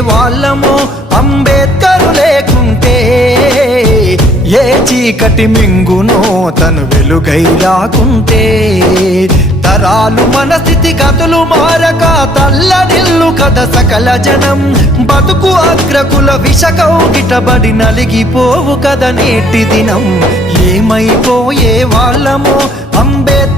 వాళ్ళము అంబేద్కర్ లేకుంటే ఏ చీకటి మింగునో తను వెలుగై రాకుంటే తరాలు మన స్థితి కథలు మారక తల్లడిల్లు కథ సకల జనం. బతుకు అగ్రకుల విషకౌగిటబడి నలిగిపోవు కథ నేటి దినం. ఏమైపోయే వాళ్ళము అంబేద్కర్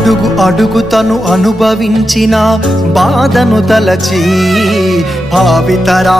అడుగు అడుగు తను అనుభవించిన బాధను తలచి భావితరా